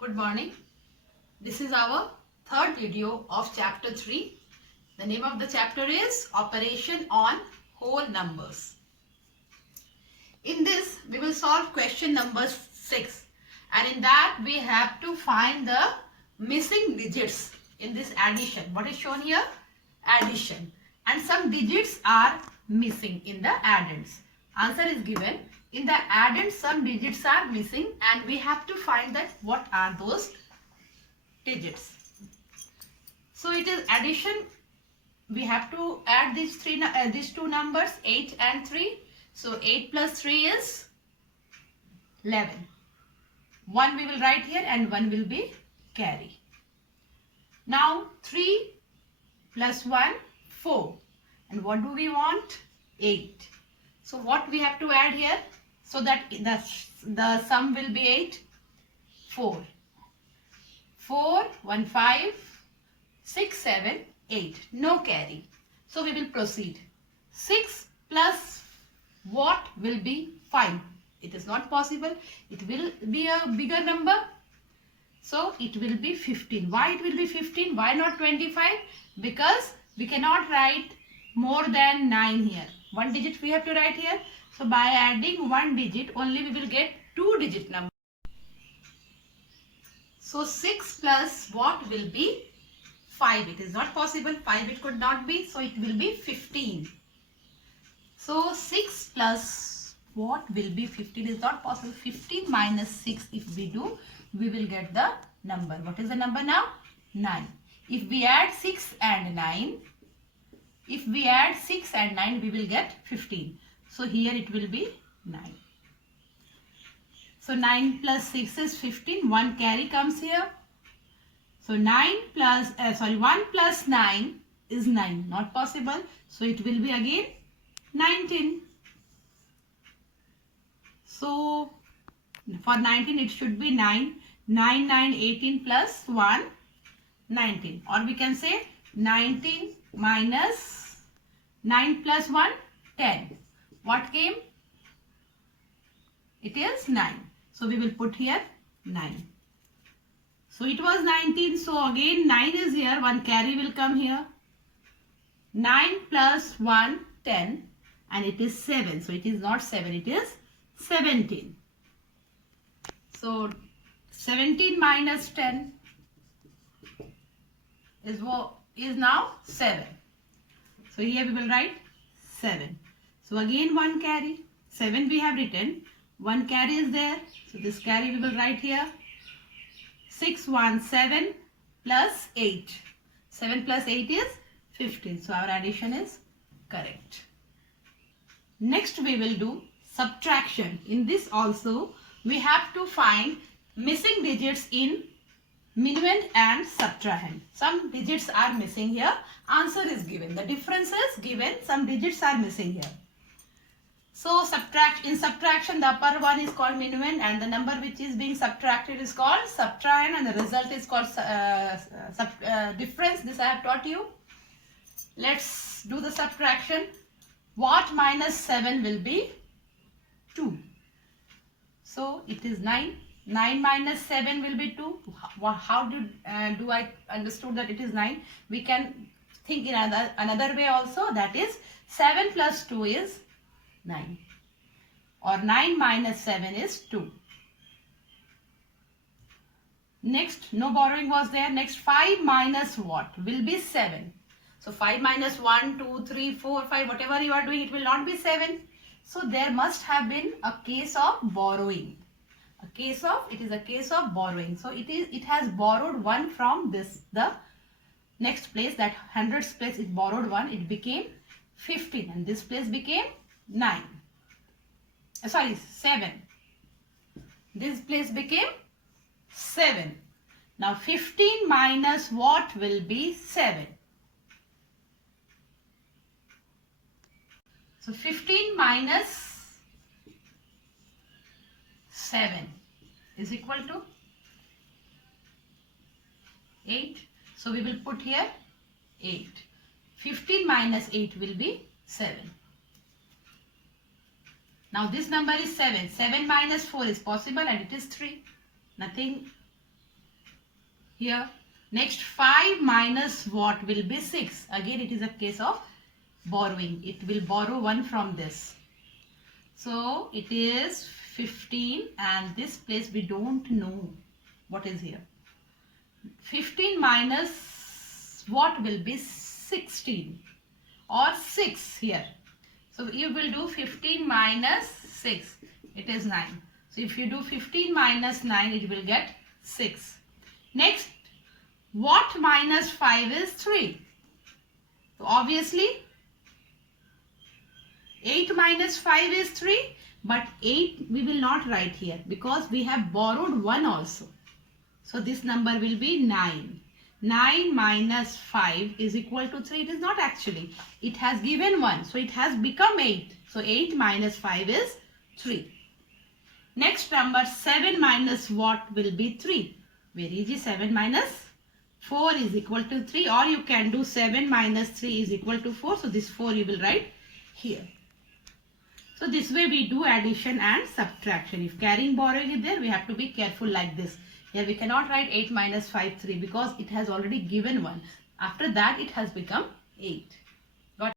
Good morning. This is our third video of chapter 3. The name of the chapter is Operation on Whole Numbers. In this, we will solve question number 6. And in that, we have to find the missing digits in this addition. What is shown here? Addition. And some digits are missing in the addends. Answer is given. In the addend, some digits are missing and we have to find that what are those digits. So it is addition. We have to add these two numbers, 8 and 3. So 8 plus 3 is 11. 1 we will write here and 1 will be carry. Now 3 plus 1, 4. And what do we want? 8. So what we have to add here? So that the sum will be 8. 4. 4, 1, 5, 6, 7, 8. No carry. So we will proceed. 6 plus what will be 5? It is not possible. It will be a bigger number. So it will be 15. Why it will be 15? Why not 25? Because we cannot write more than 9 here. One digit we have to write here. So by adding one digit only we will get 2 digit number. So 6 plus what will be 5? It is not possible. 5 it could not be. So it will be 15. So 6 plus what will be 15 is not possible. 15 minus 6 if we do, we will get the number. What is the number now? 9. If we add 6 and 9, we will get 15. So here it will be 9. So 9 plus 6 is 15. 1 carry comes here. So 1 plus 9 is 9. Not possible. So it will be again 19. So for 19 it should be 9. 9, 9, 18 plus 1, 19. Or we can say 19 minus 9 plus 1, 10. What came? It is 9. So we will put here 9. So it was 19. So again 9 is here. 1 carry will come here. 9 plus 1, 10. And it is 7. So it is not 7. It is 17. So 17 minus 10 is now 7. So here we will write 7. So again 1 carry. 7 we have written. 1 carry is there. So this carry we will write here. 6, 1, 7 plus 8. 7 plus 8 is 15. So our addition is correct. Next we will do subtraction. In this also we have to find missing digits in minuend and subtrahend. Some digits are missing here. Answer is given. The difference is given. Some digits are missing here. So in subtraction the upper one is called minuend and the number which is being subtracted is called subtrahend and the result is called difference. This I have taught you. Let's do the subtraction. What minus 7 will be 2. So it is 9. 9 minus 7 will be 2. How do I understood that it is 9? We can think in another way also, that is 7 plus 2 is 9. Or 9 minus 7 is 2. Next, no borrowing was there. Next, 5 minus what will be 7. So 5 minus 1, 2, 3, 4, 5, whatever you are doing, it will not be 7. So there must have been a case of borrowing. It is a case of borrowing. So it has borrowed 1 from the next place, that hundreds place it borrowed 1, it became 15 and this place became 7. This place became 7. Now 15 minus what will be 7? So 15 minus 7 is equal to 8. So we will put here 8. 15 minus 8 will be 7. Now this number is 7. 7 minus 4 is possible and it is 3. Nothing here. Next 5 minus what will be 6. Again it is a case of borrowing. It will borrow 1 from this. So it is 15 and this place we don't know what is here. 15 minus what will be 16 or 6 here. So you will do 15 minus 6. It is 9. So if you do 15 minus 9, it will get 6. Next, what minus 5 is 3? So obviously, 8 minus 5 is 3. But 8 we will not write here because we have borrowed 1 also. So this number will be 9. 9 minus 5 is equal to 3. It is not actually. It has given 1. So it has become 8. So 8 minus 5 is 3. Next number 7 minus what will be 3? Very easy. 7 minus 4 is equal to 3. Or you can do 7 minus 3 is equal to 4. So this 4 you will write here. So this way we do addition and subtraction. If carrying borrowing is there, we have to be careful like this. Here we cannot write 8 minus 5, 3 because it has already given 1. After that it has become 8.